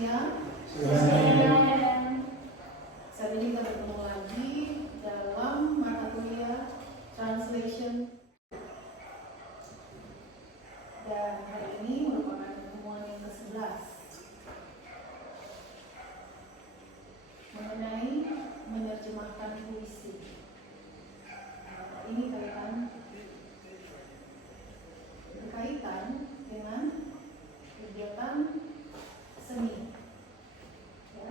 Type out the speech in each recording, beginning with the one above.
siang. Saat ini kita bertemu lagi dalam mata kuliah Translation. Dan hari ini merupakan pertemuan yang ke-11 mengenai menerjemahkan puisi. Ini berkaitan dengan kegiatan seni. Ya.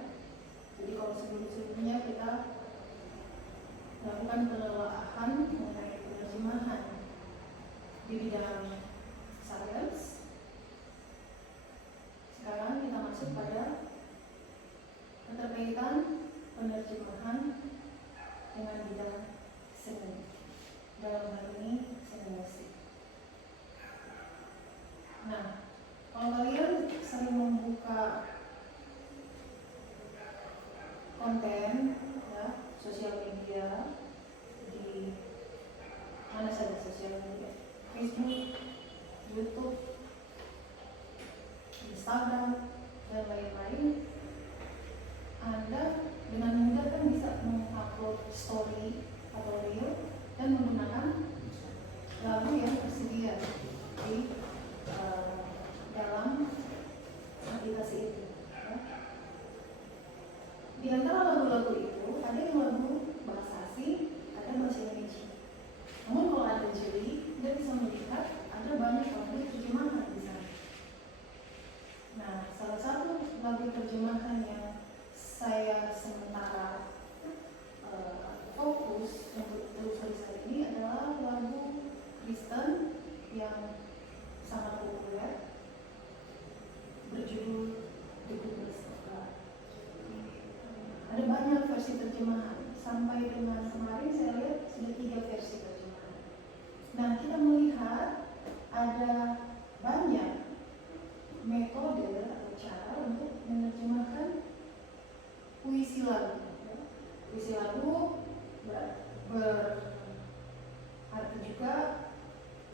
Jadi kalau sebelumnya kita melakukan penelaahan mengenai penerjemahan di bidang sains, sekarang kita masuk pada keterkaitan penerjemahan dengan bidang seni. Dalam hal ini seni musik. Nah, kalau kalian sering membuka konten ya, sosial media, di mana saja sosial media, Facebook, YouTube, Instagram, dan lain-lain, Anda dengan mudah kan bisa mengupload story atau reel dan menggunakan lagu yang tersedia di dalam aplikasi itu. Ya. Di antara lagu-lagu itu ada yang lagu bahasa asing, ada bahasa Indonesia. Namun kalau Anda jeli, Anda bisa melihat ada banyak lagu terjemahan di sana. Nah, salah satu lagu terjemahan yang saya sementara fokus untuk terus hari ini adalah lagu Kristen yang sangat populer berjudul The Goodness of God. Ada banyak versi terjemahan, sampai dengan kemarin saya lihat sudah 3 versi terjemahan. Nah, kita melihat ada banyak metode atau cara untuk menerjemahkan puisi lagu. Puisi lagu berarti juga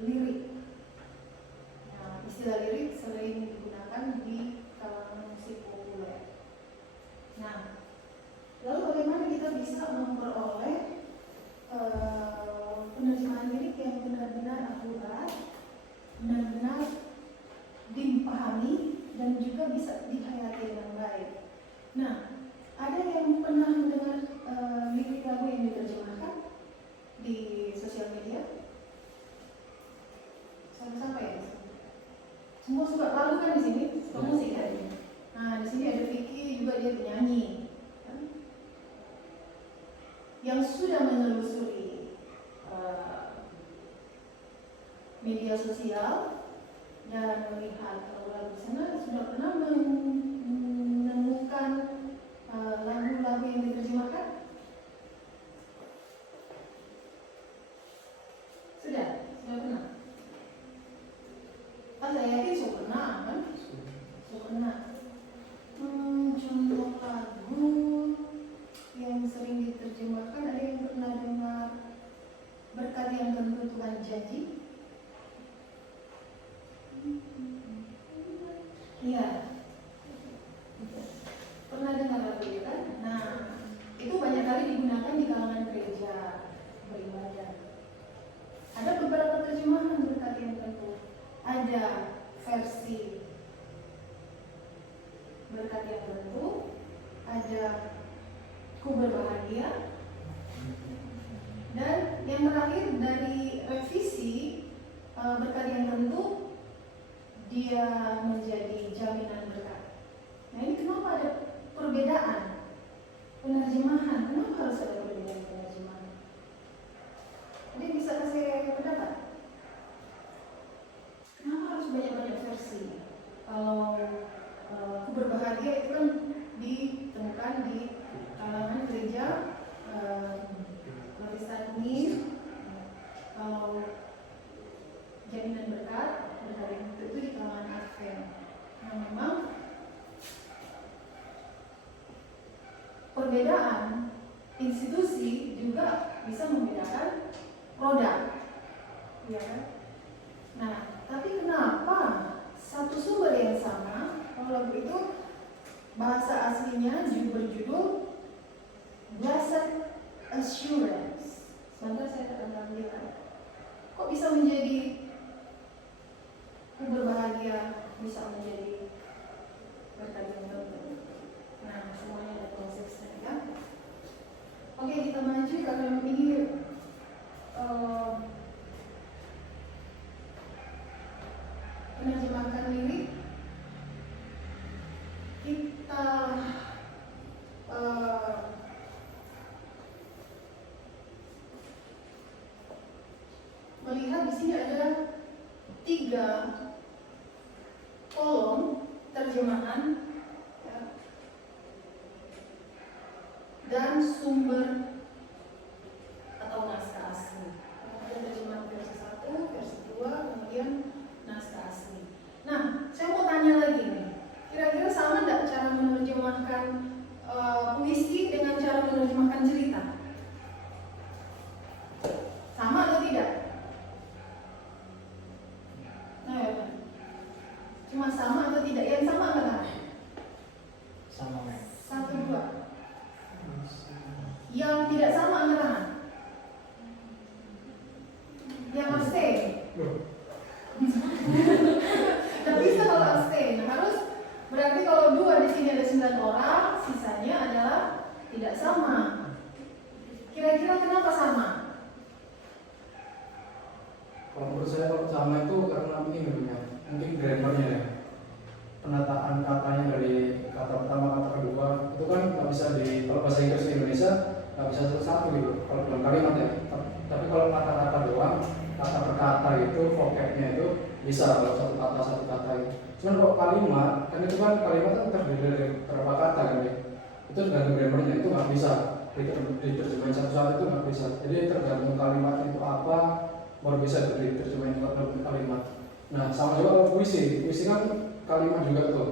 lirik. Nah, istilah lirik sering digunakan di kalangan musik populer. Nah, lalu bagaimana kita bisa memperoleh penerjemahan lirik yang benar-benar akurat, benar-benar dipahami, dan juga bisa dihayati dengan baik. Nah, ada yang pernah mendengar lirik lagu yang diterjemahkan di sosial media? Siapa ya? Semua suka lagu kan di sini, suka musik kan? Nah, di sini ada Vicky juga, dia penyanyi. Yang sudah menelusuri media sosial dan melihat lagu di sana, sudah pernah menemukan lagu-lagu yang diterjemahkan? Sudah pernah? Saya yakin sudah pernah kan? Sudah pernah. Contoh lagu yang sering diterjemahkan, ada yang pernah dengar Berkat Yang Tentu Tuhan Janji? Iya. Pernah dengar lagu itu kan? Nah, itu banyak kali digunakan di kalangan gereja beribadah. Ada beberapa terjemahan Berkat Yang Tentu. Ada versi Berkat Yang Tentu, ada Ku Berbahagia, dan yang terakhir dari revisi Berkat Yang Tentu, Dia Menjadi Jaminan Berkat. Nah, ini kenapa ada perbedaan penerjemahan? Kenapa harus ada perbedaan penerjemahan? Jadi bisa kasih pendapat? Kenapa harus banyak-banyak versi? Kalau Ku Berbahagia itu kan ditemukan di kalangan gereja Protestan Unis. Kalau Jaminan Berkat itu di kalangan Advent. Nah, memang perbedaan institusi juga bisa membedakan produk, ya kan? Nah, tapi kenapa satu sumber yang sama, kalau lagu itu bahasa aslinya berjudul Blessed Assurance. Sebentar saya akan tampilkan. Kok bisa menjadi berbahagia, bisa menjadi berkat yang tentu. Nah, semuanya ada prosesnya kan. Oke, kita maju karena ini menerjemahkan lirik. Kita melihat di sini ada 3 kolom terjemahan ya, dan sumber atau naskah asli. Ada terjemahan versi 1, versi 2, kemudian naskah asli. Nah, saya mau tanya lagi nih, kira-kira sama nggak cara menerjemahkan puisi dengan cara menerjemahkan cerita? Sama atau tidak? Nah, ya, cuma sama atau tidak? Yang sama adalah Sama. 1, 2. Yang tidak sama angkat tangan. Yang abstain. Tidak bisa kalau abstain. Harus berarti kalau 2 di sini ada 9 orang, sisanya adalah tidak sama. Kira-kira kenapa sama? Kalau menurut saya kalau sama itu karena mungkin grammarnya ya, penataan katanya dari kata pertama kata kedua itu kan nggak bisa kalau bahasa Inggris di Indonesia nggak bisa satu gitu kalau dalam kalimat ya. Tapi kalau kata-kata doang, kata per kata itu vocabnya itu bisa kalau satu kata itu. Cuman kalau kalimat kan itu kan kalimat kan terdiri dari berapa kata kan ya. Itu tergantung grammarnya, itu nggak bisa diterjemahin satu-satu, itu nggak bisa. Jadi tergantung kalimat itu apa baru bisa diterjemahin dalam kalimat. Nah sama juga kalau puisi kan kalimat juga tuh,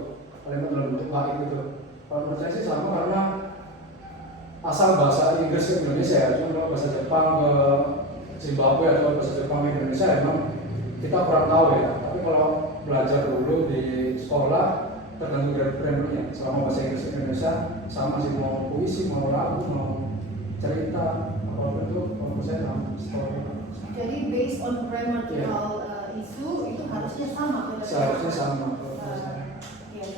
kalimat dalam bentuk bait gitu. Kalau menurut saya sih sama karena asal bahasa Inggris ke Indonesia ya, cuma kalau bahasa Jepang ke Zimbabwe atau bahasa Jepang ke Indonesia emang kita kurang tahu ya. Tapi kalau belajar dulu di sekolah tergantung grammarnya. Selama bahasa Inggris ke Indonesia sama sih, mau puisi, mau lagu, mau cerita, apapun itu menurut saya sama. Jadi based on grammatical issue itu harusnya sama. Seharusnya sama. Ya,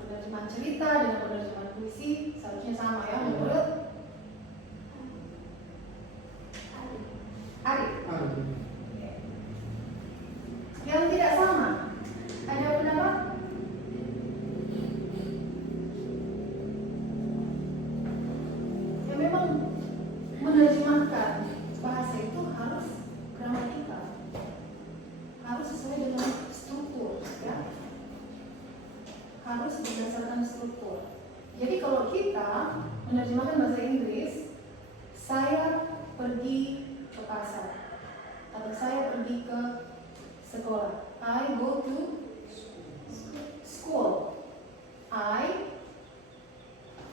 penerjemahan cerita dengan penerjemahan puisi seharusnya sama ya menurut Ari. Yang tidak sama, ada pendapat? Ya memang menerjemahkan bahasa itu harus gramatikal, harus sesuai dengan struktur ya, harus berdasarkan struktur. Jadi kalau kita menerjemahkan bahasa Inggris, saya pergi ke pasar atau saya pergi ke sekolah, I go to school, I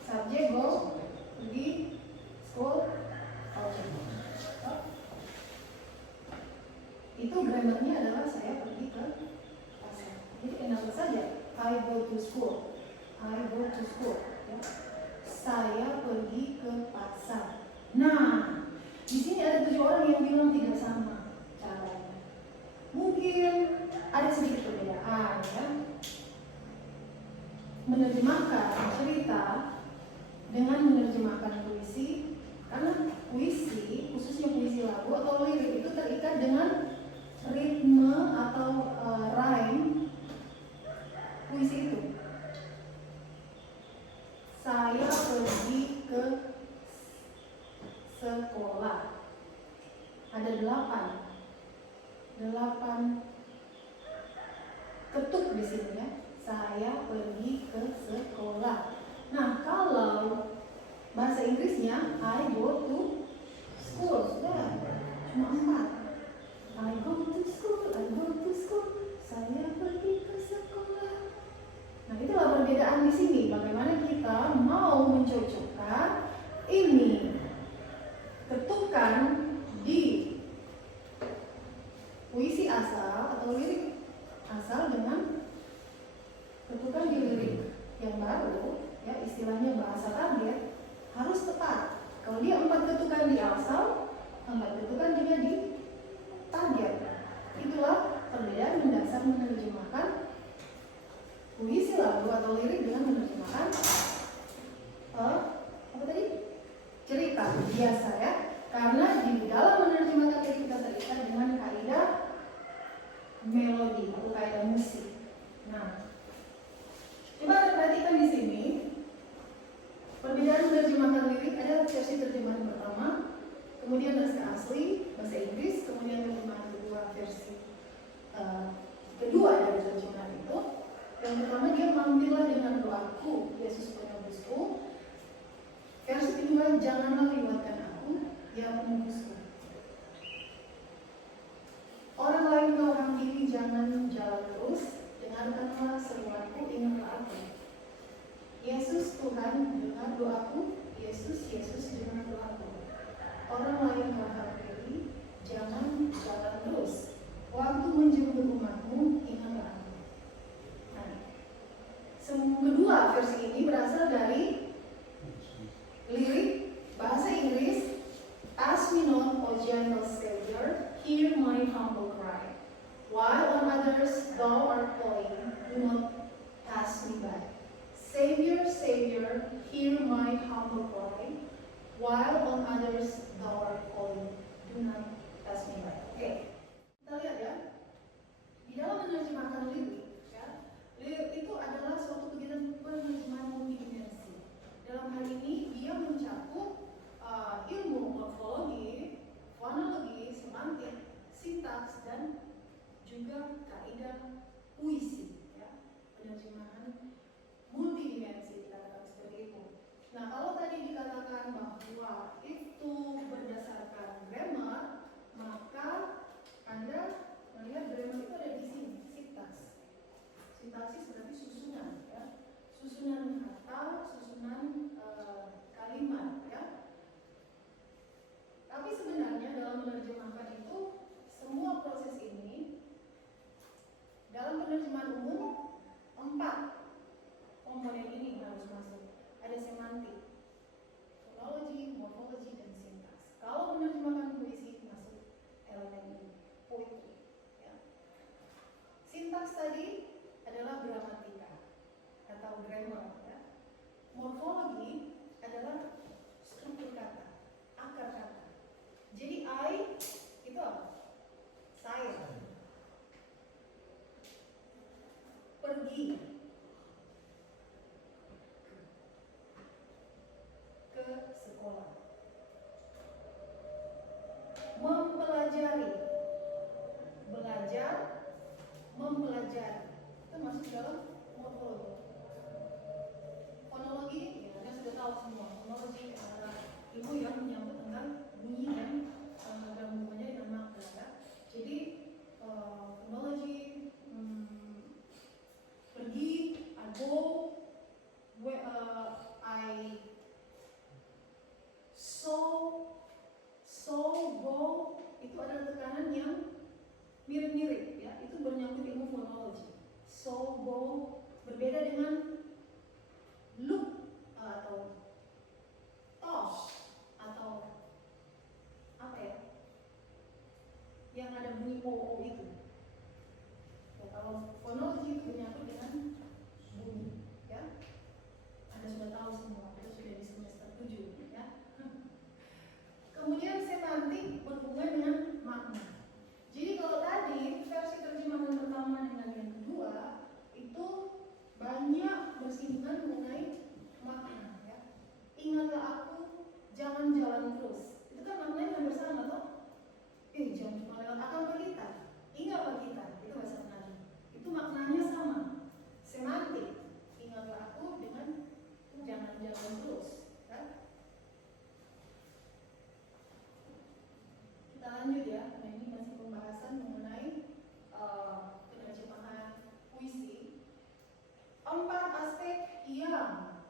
subject go, pergi school, object. Itu grammarnya adalah saya pergi ke pasar. Jadi kenapa saja I go to school, I go to school ya. Saya pergi ke pasar. Nah, di sini ada 7 orang yang bilang tidak sama caranya. Mungkin ada sedikit perbedaan ya. Menerjemahkan cerita dengan menerjemahkan puisi, karena puisi, khususnya puisi lagu atau lirik itu terikat dengan ritme atau rhyme puisi itu. Saya pergi ke sekolah. Ada 8 ketuk di sini ya. Saya pergi ke sekolah. Nah, kalau bahasa Inggrisnya I go to school, sudah cuma 4. I go to school, I go to school. Saya pergi ke sekolah. Nah, itulah perbedaan di sini. Bagaimana kita mau mencocokkan ini ketukan di puisi asal atau lirik asal dengan ketukan di lirik yang baru lagu atau lirik dengan menerjemahkan apa tadi? Cerita biasa ya. Karena di dalam menerjemahkan lirik kita terikat dengan kaidah melodi atau kaidah musik. Nah, coba Anda perhatikan di sini. Perbedaan menerjemahkan lirik ada versi terjemahan pertama, kemudian naskah asli bahasa Inggris, kemudian terjemahan kedua versi kedua dari terjemahan itu. Yang pertama dia mampirlah dengan doaku, Yesus penebusku. Versi kedua, janganlah lewatkan aku, ya penebusku. Orang lain kau hampiri, jangan jalan terus, dengarkanlah seruanku, ingatlah aku. Yesus Tuhan, dengar doaku. Yesus, Yesus, dengar doaku. Orang lain kau hampiri, jangan jalan terus. Waktu menjemput umatmu, ingatlah aku. Nah, kedua versi ini berasal dari lirik bahasa Inggris. Ask me not, O gentle Savior, hear my humble cry. While on others thou art calling, do not pass me by. Savior, Savior, hear my humble cry. While on others thou art calling, do not pass me by. Oke, kita lihat ya. Di dalam menerjemahkan lirik, ya, lirik itu adalah suatu kegiatan penerjemahan multidimensi. Dalam hal ini dia mencakup ilmu morfologi, fonologi, semantik, sintaks, dan juga kaidah puisi. Ya, penerjemahan multidimensi dikatakan seperti itu. Nah, kalau tadi dikatakan bahwa itu berdasarkan grammar, maka Anda melihat grammar itu ada di sini, sintaks. Sintaksis berarti susunan, ya, susunan kata, susunan kalimat, ya. Tapi sebenarnya dalam menerjemahkan itu semua proses ini dalam penerjemahan umum 4 komponen ini harus masuk. Ada semantik, fonologi, morfologi, dan sintaks. Kalau menerjemahkan puisi masuk elemen ini, poetry. Ya. Sintaks tadi adalah gramatika atau grammar. Ya. Morfologi adalah struktur kata, akar kata. Jadi I itu apa? Saya. Pergi ke sekolah. Mempelajari, belajar, mempelajari. Itu masuk dalam morfologi. Fonologi, ya Anda sudah tahu semua. Fonologi adalah ilmu yang menyangkut tentang bunyi dan gabungannya dengan makna. Ya. Jadi fonologi, pergi, I go, I so, go, itu adalah tekanan yang mirip-mirip, ya. Itu menyangkut ilmu fonologi. So, go, berbeda dengan look atau toss atau apa ya, yang ada bunyi oo itu. Ya, kalau fonologi itu menyangkut dengan bunyi, ya. Anda sudah tahu semua, itu sudah di semester 7, ya. Kemudian semantik berhubungan dengan makna. Jadi kalau tadi versi terjemahan pertama dengan yang kedua itu banyak bersinggungan mengenai makna. Ya. Ingatlah aku, jangan jalan terus. Itu kan maknanya hampir sama toh? Jangan cuma lewat akal kita. Ingatlah kita, itu bahasa Melayu. Itu maknanya sama. Semantik, ingatlah aku dengan jangan jalan terus. Ya. Kita lanjut ya, karena ini masih pembahasan mengenai penerjemahan puisi. 4 aspek yang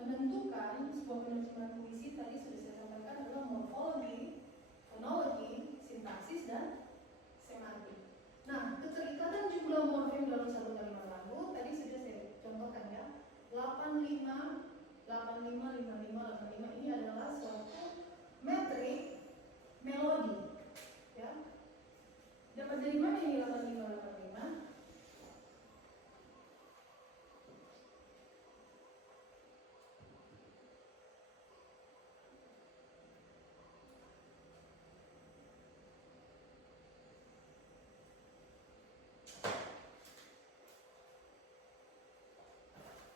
menentukan sebuah penerjemahan puisi tadi sudah saya sampaikan adalah morfologi, fonologi, sintaksis, dan semantik. Nah, keterikatan jumlah morfem dalam satu kalimat lagu tadi sudah saya contohkan ya. 85, 85, 55, 85 ini adalah suatu metrik melodi, ya. Dapat dari mana ini 85, 85?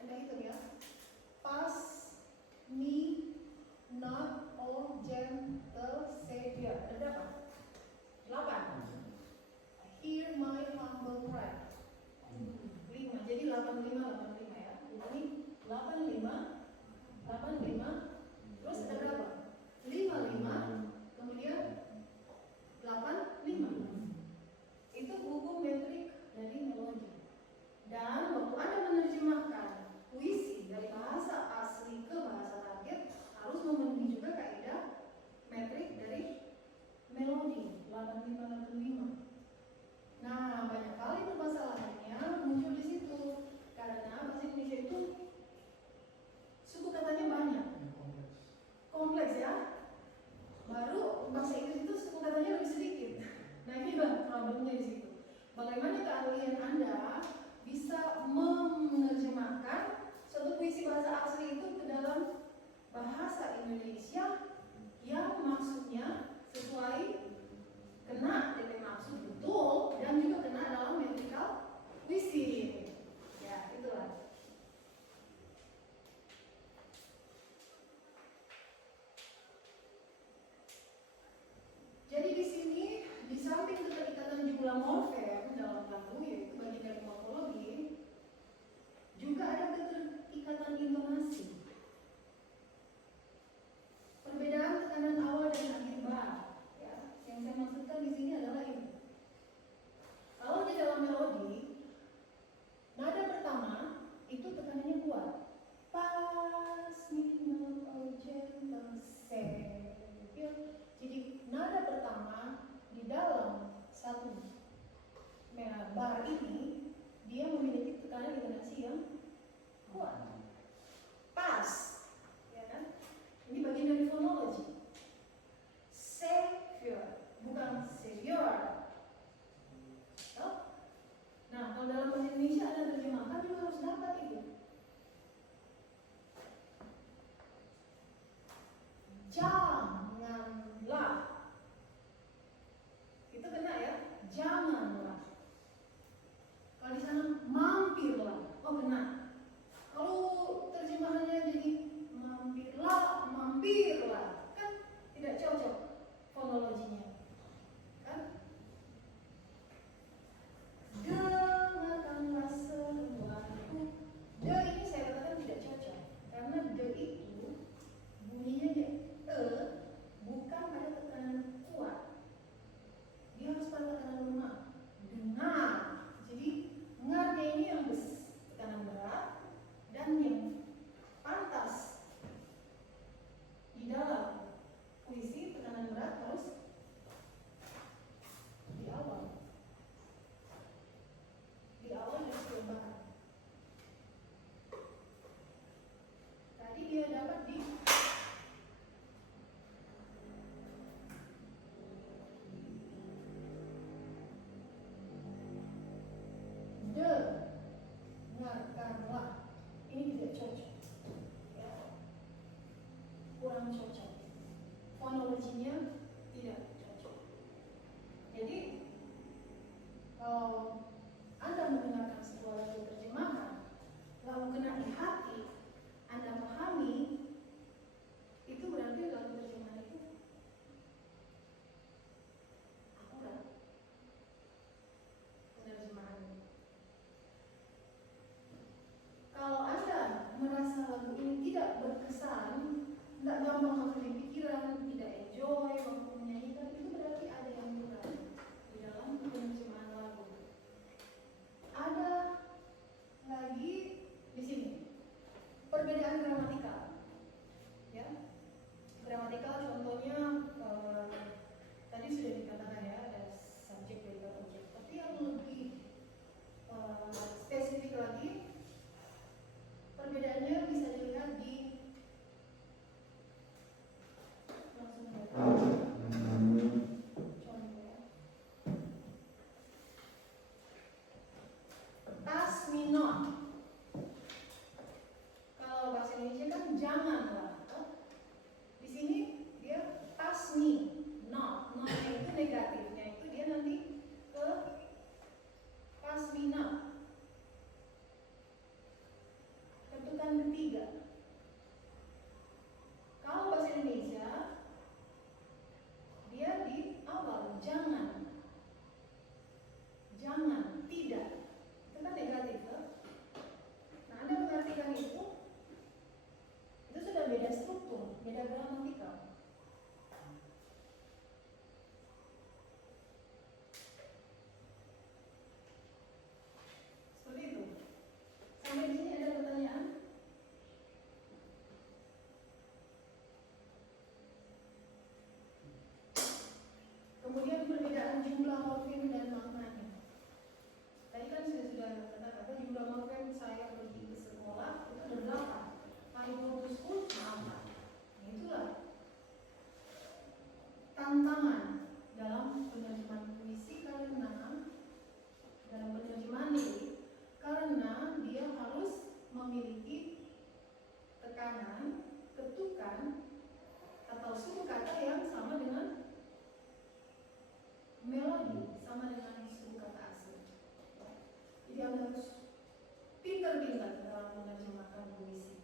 Anda hitung ya. Pas, me, not, all, gentle, savior. Ada berapa? 8. Hear my humble cry. 5. Jadi 85 ya. Jadi 85. Terus ada berapa? 55. Kemudian 85. Itu hukum metrik dari melodi. Dan waktu Anda menerjemahkan puisi dari bahasa asli ke bahasa target, harus memenuhi juga kaidah metrik dari melodi 85. Nah, banyak kali permasalahannya muncul di situ karena bahasa Indonesia itu suku katanya banyak, kompleks ya. Baru bahasa Inggris itu suku katanya lebih sedikit. Nah, ini problemnya di situ. Bagaimana keahlian Anda bisa menerjemahkan suatu puisi bahasa asli itu ke dalam bahasa Indonesia yang maksudnya sesuai, kena DP maksud betul, dan juga kena dalam metrikal puisi. Ya, itulah. Jadi di sini di samping keterikatan jumlah morfem dalam lagu, yaitu bagian dari morfologi, juga ada keterikatan intonasi. Perbedaan tekanan awal dan akhir bar. Ya, yang saya maksudkan di sini adalah ini. Kalau di dalam melodi, nada pertama itu tekanannya kuat. Pas, mi, not, all, gentle, savior. Jadi nada pertama di dalam satu bar ini dia memiliki tekanan intonasi yang kuat. Pas, ya kan? Ini bagian dari fonologi. Savior, bukan savior. Oh? Nah, kalau dalam bahasa Indonesia ada terjemahkan juga harus dapat itu. Janganlah. Itu kena ya? Janganlah. Kalau di sana mampirlah. Oh, kena. Kalau terjemahannya jadi mampirlah, mampirlah, kan tidak cocok fonologinya, kan? Dengarkanlah seruanku. De ini saya katakan tidak cocok karena de itu bunyinya bukan pada tekanan kuat, dia harus pada tekanan lemah. Dengar. Jadi dengarnya ini yang tekanan berat, dan yang pantas di dalam puisi tekanan berat harus di awal dari perubahan. Tadi dia dapat di dengarkanlah. Ini tidak cocok, ya. Kurang cocok, fonologinya tidak cocok. Jadi kalau Anda mendengarkan sebuah lagu terjemahan lalu kena di hati, Anda pahami, itu berarti lagu terjemahan itu akurat penerjemahannya. Kalau Anda merasa lagu ini tidak berkesan, tidak gampang masuk di pikiran, tidak enjoy waktu menyanyikan, itu berarti ada yang kurang di dalam penerjemahan lagu. Ada lagi di sini perbedaan gramatikal, ya. Gramatikal contohnya tadi sudah dikatakan ya, ada subjek dan objek. Tapi yang lebih spesifik lagi, perbedaannya bisa dilihat di langsung contoh ya. Tas minor. Kalau bahasa Indonesia kan janganlah. Di sini dia tas mi, not. Not-nya itu negatifnya itu dia nanti ke pas minor. ya. Kalau bahasa Indonesia, dia di awal jangan, tidak. Itu kan negatif kan? Nah, Anda mengartikan itu sudah beda struktur, beda gramatikal. Seperti itu. Sampai di sini ada pertanyaan? Kemudian perbedaan jumlah morfem dan maknanya. Tadi kan sudah kata-kata jumlah morfem saya pergi ke sekolah itu ada 8. I go to school 4. Nah, itulah tantangan dalam penerjemahan puisi karena dalam penerjemahan ini karena dia harus memiliki tekanan, ketukan atau suku kata yang sama dengan melodi, sama dengan suku kata asli. Jadi Anda harus pintar-pintar dalam menerjemahkan puisi.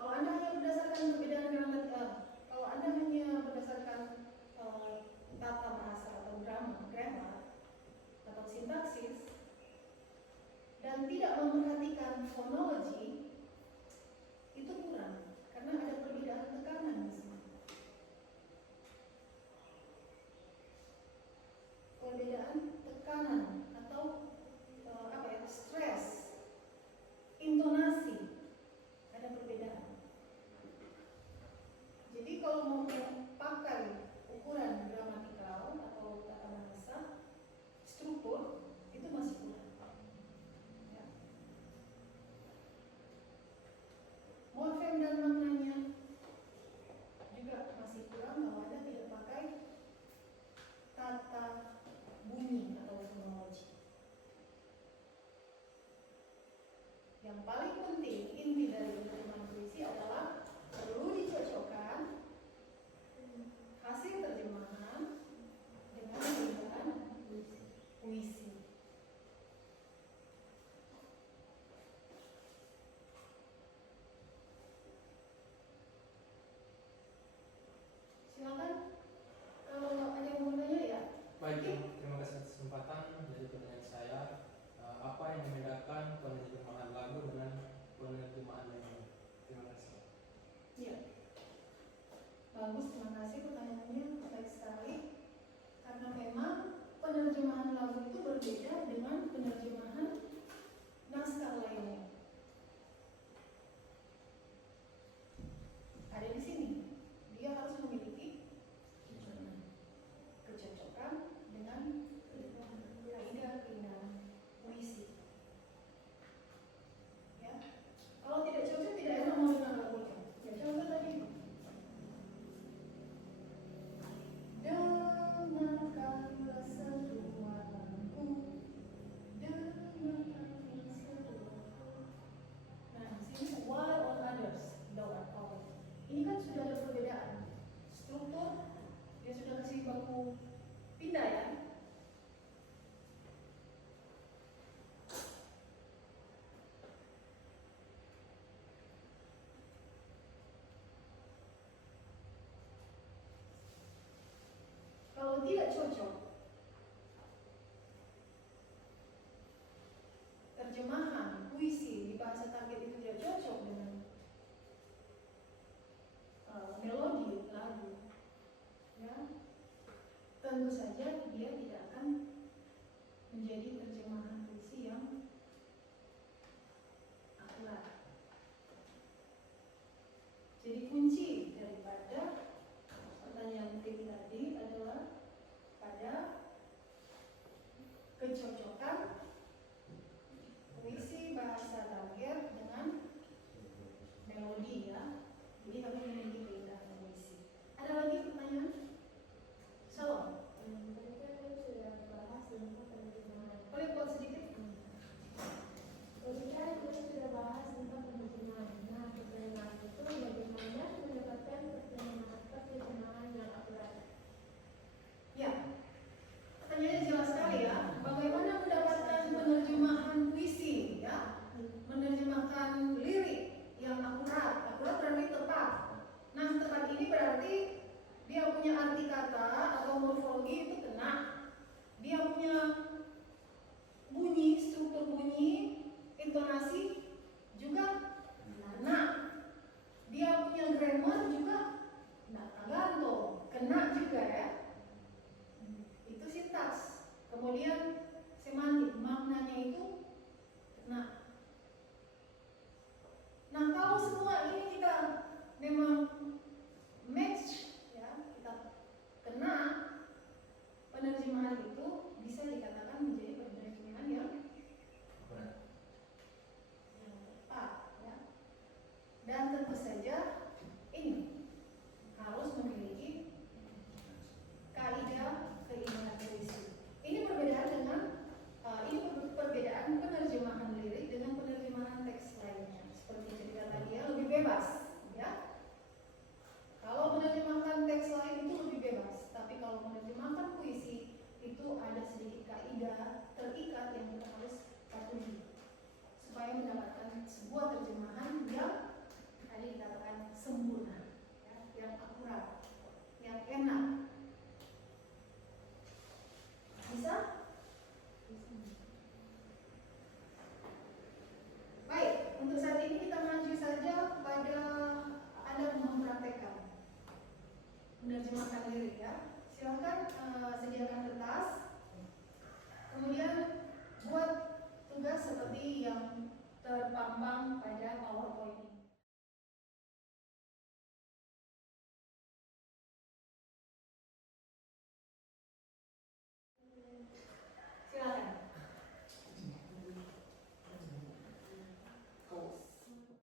Kalau Anda hanya berdasarkan perbedaan gramatikal, kalau Anda hanya berdasarkan tata bahasa atau grammar atau sintaksis dan tidak memperhatikan fonologi, itu kurang karena ada perbedaan tekanan di sini. Perbedaan tekanan atau stres, intonasi, ada perbedaan. Jadi kalau mau pakai ukuran gramatikal atau tata bahasa, struktur itu masih kurang. Ya. Morfem dan maknanya juga masih kurang kalau Anda tidak pakai tata bunyi atau fonologi. Yang paling penting inti dari penerjemahan puisi adalah perlu dicocokkan hasil terjemahan dengan perbedaan puisi. Silakan kalau ada yang mau tanya ya. Baik, terima kasih atas kesempatan. Dari pertanyaan saya, apa yang membedakan penerjemahan lagu dengan penerjemahan lainnya? Terima kasih. Iya. Bagus, terima kasih pertanyaannya, baik sekali. Karena memang penerjemahan lagu itu berbeda dengan penerjemahan naskah lainnya. Ada di sini, dia harus memiliki kecocokan dengan kaidah-kaidah puisi. Ya, kalau tidak cocok tidak enak mau dengar lagunya. Ya contoh tadi. Dengarkanlah seruanku, dengarkanlah seruanku. Nah, di sini while on others, thou art all. Ini kan sudah ada perbedaan struktur, dia sudah kasih baku pindah ya. Kalau tidak cocok, terjemahan puisi di bahasa target itu tidak cocok dengan melodi lagu, ya, tentu saja dia tidak akan menjadi terjemahan puisi yang akurat. Jadi kunci daripada pertanyaan tim tadi adalah pada kecocokan puisi bahasa target dengan melodi ya. Jadi kami memiliki kaidah puisi. Ada lagi pertanyaan? Salam. Tadi kan sudah bahas tentang penerjemahan. Boleh buat sedikit? Tadi kan kita sudah bahas tentang penerjemahan. Nah, penerjemahan itu bagaimana mendapatkan sebuah terjemahan yang tadi dikatakan sempurna, ya, yang akurat, yang enak. Bisa? Baik, untuk saat ini kita maju saja pada Anda mempraktekkan menerjemahkan lirik ya. Silahkan sediakan kertas, kemudian buat tugas seperti yang terpampang pada PowerPoint ini.